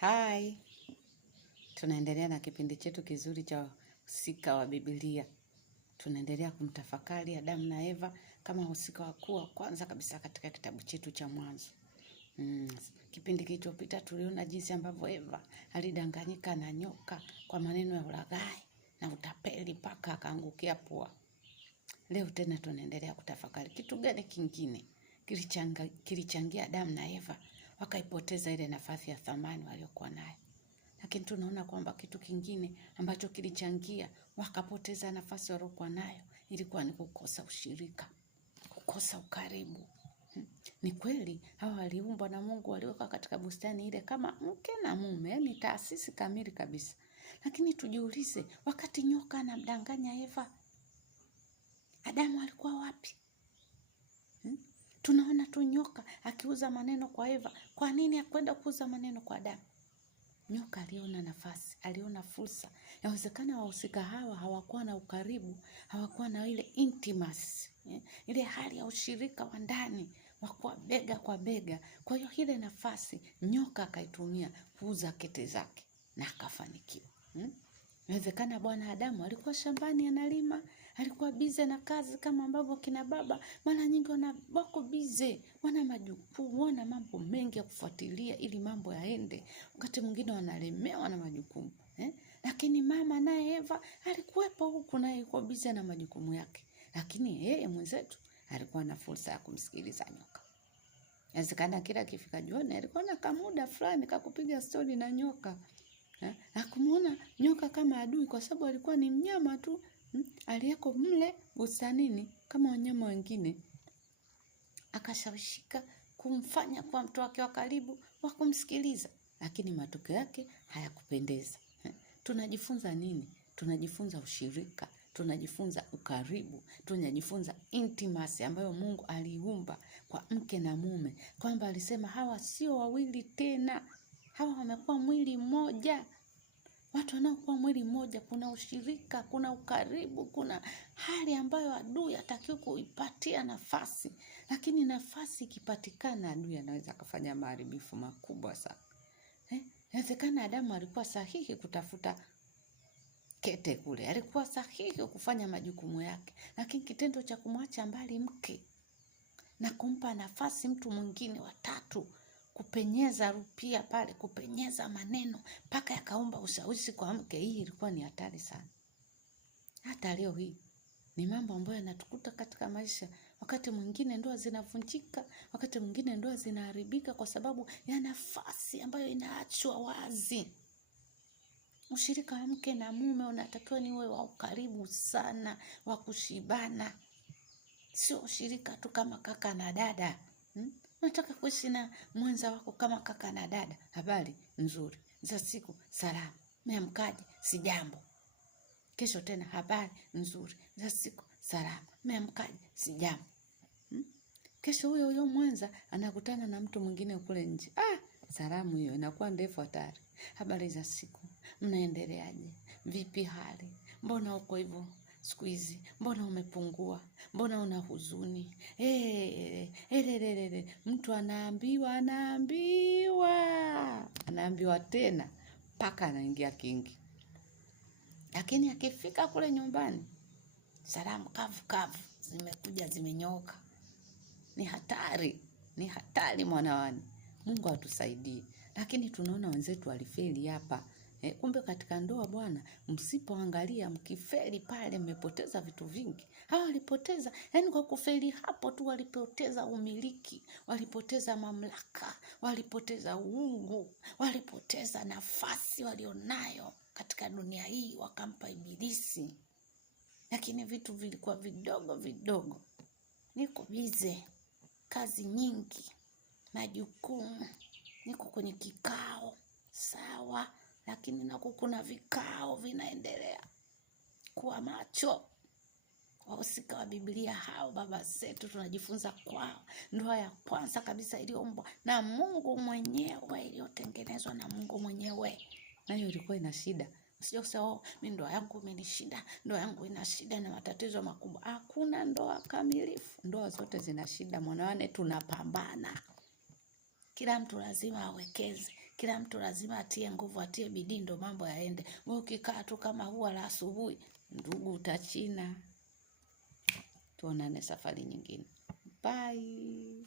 Hai, tunaendelea na kipindi chetu kizuri cha wahusika wa Biblia. Tunaendelea kumtafakari Adamu na Eva kama wahusika wakuu wa kwanza kabisa katika kitabu chetu cha Mwanzo. Kipindi kilichopita tuliona jinsi ambavyo Eva alidanganyika na nyoka kwa maneno ya ulaghai na utapeli mpaka akaangukia pua. Leo tena tunaendelea kutafakari kitu gani kingine kilichangia Adamu na Eva wakaipoteza ile nafasi ya thamani waliokuwa nayo. Lakini tunaona kwamba kitu kingine ambacho kilichangia wakapoteza nafasi waliokuwa nayo ilikuwa ni kukosa ushirika, kukosa ukaribu. Ni kweli hawa waliumbwa na Mungu, waliweka katika bustani ile kama mke na mume, yani taasisi kamili kabisa. Lakini tujiulize, wakati nyoka anamdanganya Eva, Adamu alikuwa wapi? Tunaona tu nyoka akiuza maneno kwa Eva. Kwa nini hakwenda kuuza maneno kwa Adamu? Nyoka aliona nafasi, aliona fursa. Yawezekana wahusika hawa hawakuwa na ukaribu, hawakuwa na ile intimacy, ile hali ya ushirika wa ndani, wakuwa bega kwa bega. Kwa hiyo ile nafasi nyoka akaitumia kuuza kete zake na akafanikiwa. Inawezekana bwana Adamu alikuwa shambani analima, alikuwa bize na kazi kama ambavyo kina baba mara nyingi wako bize, wana majukumu, wana mambo mengi ya kufuatilia ili mambo yaende. Wakati mwingine wanalemewa na majukumu, Lakini mama naye Eva alikuwepo huku naye yuko bize na majukumu yake. Lakini yeye mwenzetu alikuwa na fursa ya kumsikiliza nyoka. Inawezekana kila akifika jioni alikuwa na kamuda fulani kakupiga stori na nyoka. Hakumuona nyoka kama adui kwa sababu alikuwa ni mnyama tu aliyeko mle bustanini kama wanyama wengine. Akashawishika kumfanya kwa mtu wake wa karibu wa kumsikiliza, lakini matokeo yake hayakupendeza. Tunajifunza nini? Tunajifunza ushirika, tunajifunza ukaribu, tunajifunza intimacy ambayo Mungu aliumba kwa mke na mume, kwamba alisema hawa sio wawili tena, hawa wamekuwa mwili mmoja. Watu wanaokuwa mwili mmoja, kuna ushirika, kuna ukaribu, kuna hali ambayo adui hatakiwi kuipatia nafasi. Lakini nafasi ikipatikana, adui anaweza kufanya maharibifu makubwa sana. Inawezekana Adamu alikuwa sahihi kutafuta kete kule, alikuwa sahihi kufanya majukumu yake, lakini kitendo cha kumwacha mbali mke na kumpa nafasi mtu mwingine wa tatu kupenyeza rupia pale, kupenyeza maneno mpaka yakaomba ushawishi kwa mke, hii ilikuwa ni hatari sana. Hata leo hii ni mambo ambayo yanatukuta katika maisha. Wakati mwingine ndoa zinavunjika, wakati mwingine ndoa zinaharibika kwa sababu ya nafasi ambayo inaachwa wazi. Ushirika wa mke na mume unatakiwa ni uwe wa ukaribu sana, wa kushibana. Sio ushirika tu kama kaka na dada. Unataka kuishi na mwenza wako kama kaka na dada. Habari nzuri za siku, salama, umeamkaje? Si jambo. Kesho tena habari nzuri za siku, salama, umeamkaje? Si jambo. Kesho huyo mwenza anakutana na mtu mwingine kule nje. Salamu hiyo inakuwa ndefu hatari. Habari za siku, mnaendeleaje? Vipi hali? Mbona uko hivyo siku hizi? Mbona umepungua? Mbona una huzuni? Mtu anaambiwa tena mpaka anaingia kingi. Lakini akifika kule nyumbani, salamu kavu zimekuja zimenyoka. Ni hatari mwanawani. Mungu atusaidie. Lakini tunaona wenzetu walifeli hapa. Kumbe katika ndoa bwana, msipoangalia mkifeli pale mmepoteza vitu vingi. Hawa walipoteza, kwa kufeli hapo tu walipoteza umiliki, walipoteza mamlaka, walipoteza uungu, walipoteza nafasi walionayo katika dunia hii wakampa Ibilisi. Lakini vitu vilikuwa vidogo. Niko bize, kazi nyingi, majukumu, niko kwenye kikao, sawa, lakini nako kuna vikao vinaendelea. Kuwa macho. Wahusika wa Biblia hao baba zetu tunajifunza kwao. Ndoa ya kwanza kabisa iliyoumbwa na Mungu mwenyewe, iliyotengenezwa na Mungu mwenyewe, nayo ilikuwa ina shida. Sio kusema mimi ndoa yangu imenishinda, ndoa yangu ina shida na matatizo makubwa. Hakuna ndoa kamilifu. Ndoa zote zina shida. Mwanawane tunapambana. Kila mtu lazima awekeze. Kila mtu lazima atie nguvu, atie bidii ndo mambo yaende. Wewe ukikaa tu kama huwa la asubuhi, ndugu, utachina. Tuonane safari nyingine. Bye.